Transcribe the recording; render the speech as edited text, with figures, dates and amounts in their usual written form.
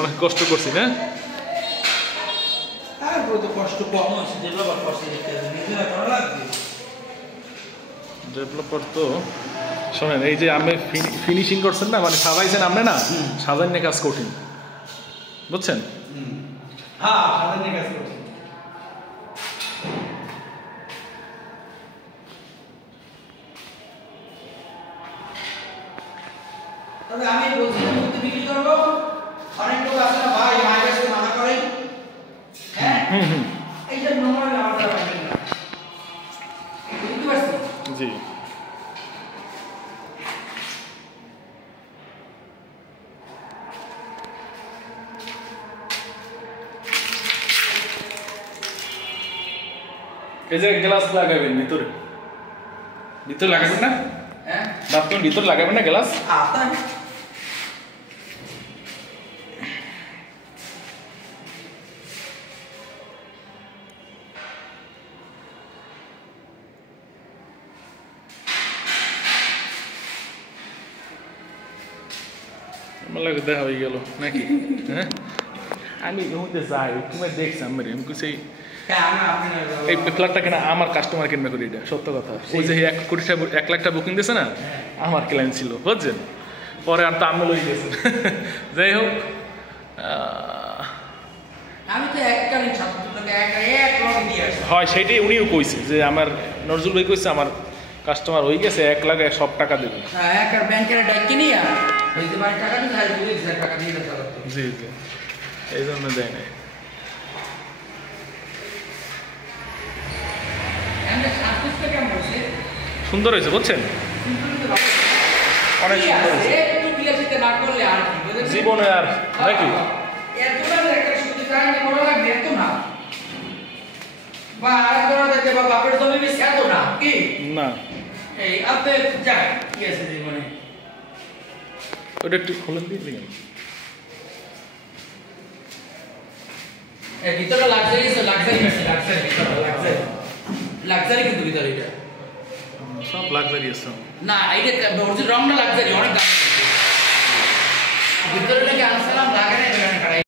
অনেক কষ্ট করছি না? ডেভেলপার তো শোনেন, এই যে আপনি ফিনিশিং করছেন না, মানে সাজাইছেন আপনি না, সাজাইনে কাজ কঠিন, বুঝছেন? হ্যাঁ, সাজাইনে কাজ কঠিন। তবে আমি বলছি মধ্যে বিক্রি করবো, অনেক লোক আছে না ভাই, মায়ের কাছে মানা করেন। হ্যাঁ, এই যে নোংরা আমাদের রাখবেন না, বুঝতে পারছেন? জি। এই যে গ্লাস লাগাবেন ভিতরে, ভিতরে লাগাবেন না? হ্যাঁ, বাথরুম ভিতরে লাগাবেন না গ্লাস? আপনার আমার লাগে দেখা হয়ে গেল নাকি? হ্যাঁ, আমি ঘুমতে যাই, তুমি দেখছি আমি কিছু এই ফ্ল্যাটটা কেনা আমার কাস্টমার কিনবে করি, এটা সত্য কথা। ওই যে 1 লাখটা বুকিং দিয়েছে না, আমার ক্লায়েন্ট ছিল, বুঝছেন? পরে আর তো আমি লই গেছে। যাই হোক, আমি তো এককালীন ছাত্রটাকে এক লগে দিয়ে আসছি। হয় সেটাই উনিও কইছে যে আমার নজরুল ভাই কইছে আমার কাস্টমার হয়ে গেছে, 1 লাখ সব টাকা দেবে। হ্যাঁ, এক ব্যাংকের ডাক কিনিয়া হইতে পারে টাকা দিতে, আর 2,000 টাকা দিয়ে দিতে হবে। জি জি, এই জন্য দেয় নাই। সুন্দর হয়েছে, বুঝছেন? অনেক সুন্দর হয়েছে। জীবনে আর নাকি না, ওটা একটু খোলেন দিয়ে দিন। ভিতরে লাক্সারি কিন্তু ভিতরে এটা সব লাক্সারি আছে না, এটা রংটা লাক্সারি, অনেক দাম ভিতরে নাকি আনসার